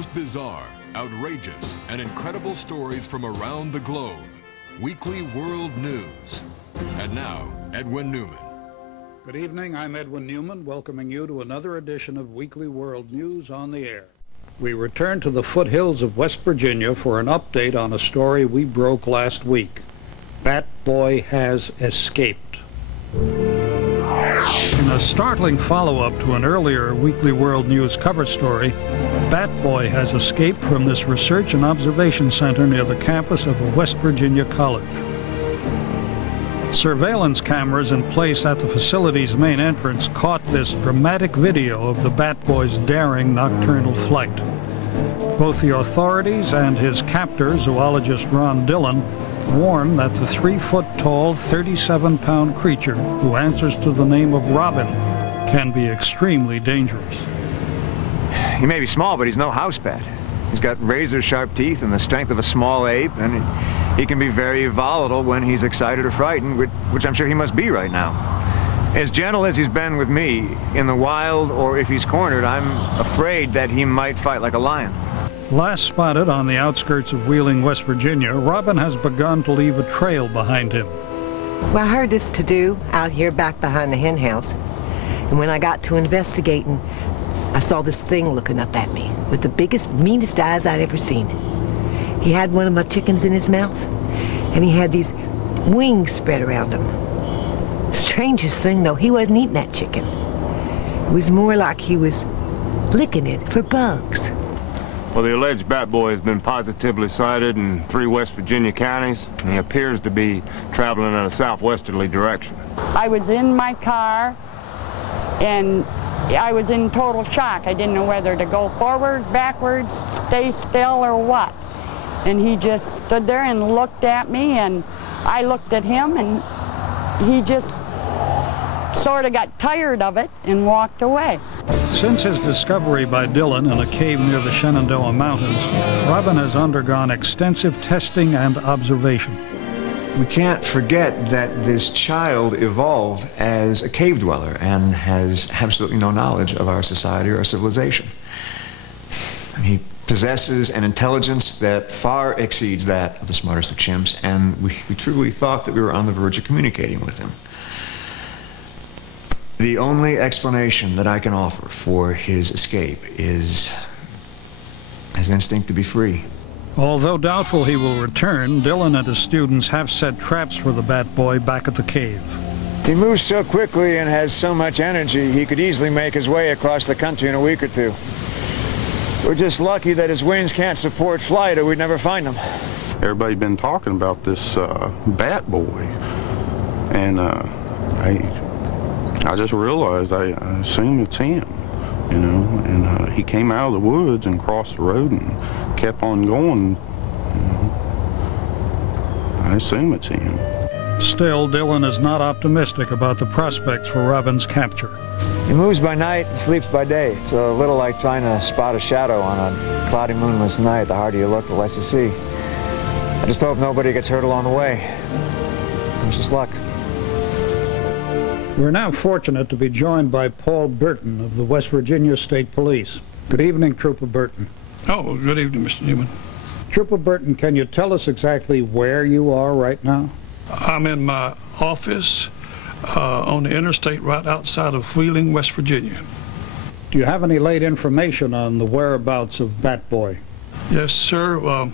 most bizarre, outrageous, and incredible stories from around the globe. Weekly World News. And now, Edwin Newman. Good evening, I'm Edwin Newman, welcoming you to another edition of Weekly World News on the air. We return to the foothills of West Virginia for an update on a story we broke last week. Bat Boy has escaped. In a startling follow-up to an earlier Weekly World News cover story, Bat Boy has escaped from this research and observation center near the campus of a West Virginia college. Surveillance cameras in place at the facility's main entrance caught this dramatic video of the Bat Boy's daring nocturnal flight. Both the authorities and his captor, zoologist Ron Dillon, warn that the 3-foot-tall, 37-pound creature, who answers to the name of Robin, can be extremely dangerous. He may be small, but he's no house bat. He's got razor-sharp teeth and the strength of a small ape, and he can be very volatile when he's excited or frightened, which I'm sure he must be right now. As gentle as he's been with me in the wild, or if he's cornered, I'm afraid that he might fight like a lion. Last spotted on the outskirts of Wheeling, West Virginia, Robin has begun to leave a trail behind him. Well, I heard this to-do out here back behind the hen house. And when I got to investigating, I saw this thing looking up at me with the biggest, meanest eyes I'd ever seen. He had one of my chickens in his mouth, and he had these wings spread around him. Strangest thing, though, he wasn't eating that chicken. It was more like he was licking it for bugs. Well, the alleged Bat Boy has been positively sighted in 3 West Virginia counties, and he appears to be traveling in a southwesterly direction. I was in my car, and I was in total shock. I didn't know whether to go forward, backwards, stay still, or what. And he just stood there and looked at me, and I looked at him, and he just sort of got tired of it and walked away. Since his discovery by Dillon in a cave near the Shenandoah Mountains, Robin has undergone extensive testing and observation. We can't forget that this child evolved as a cave dweller and has absolutely no knowledge of our society or our civilization. He possesses an intelligence that far exceeds that of the smartest of chimps, and we truly thought that we were on the verge of communicating with him. The only explanation that I can offer for his escape is his instinct to be free. Although doubtful he will return, Dillon and his students have set traps for the Bat Boy back at the cave. He moves so quickly and has so much energy, he could easily make his way across the country in a week or two. We're just lucky that his wings can't support flight, or we'd never find him. Everybody's been talking about this Bat Boy, and I just realized I assume it's him, you know, and he came out of the woods and crossed the road and kept on going, you know. I assume it's him. Still, Dillon is not optimistic about the prospects for Robin's capture. He moves by night and sleeps by day. It's a little like trying to spot a shadow on a cloudy, moonless night. The harder you look, the less you see. I just hope nobody gets hurt along the way. It's just luck. We're now fortunate to be joined by Paul Burton of the West Virginia State Police. Good evening, Trooper Burton. Oh, good evening, Mr. Newman. Trooper Burton, can you tell us exactly where you are right now? I'm in my office on the interstate right outside of Wheeling, West Virginia. Do you have any late information on the whereabouts of Bat Boy? Yes, sir.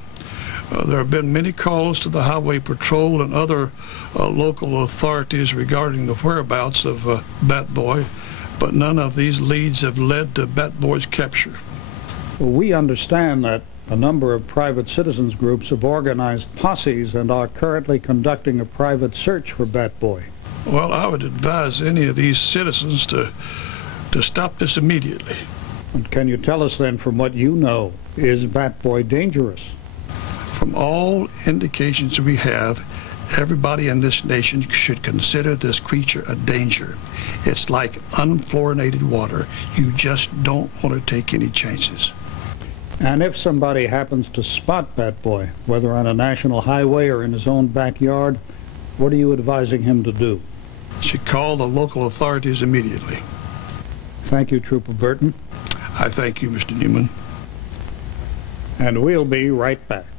There have been many calls to the Highway Patrol and other local authorities regarding the whereabouts of Bat Boy, but none of these leads have led to Bat Boy's capture. Well, we understand that a number of private citizens groups have organized posses and are currently conducting a private search for Bat Boy. Well, I would advise any of these citizens to stop this immediately. And can you tell us then, from what you know, is Bat Boy dangerous? From all indications we have, everybody in this nation should consider this creature a danger. It's like unfluoridated water. You just don't want to take any chances. And if somebody happens to spot Bat Boy, whether on a national highway or in his own backyard, what are you advising him to do? Should call the local authorities immediately. Thank you, Trooper Burton. I thank you, Mr. Newman. And we'll be right back.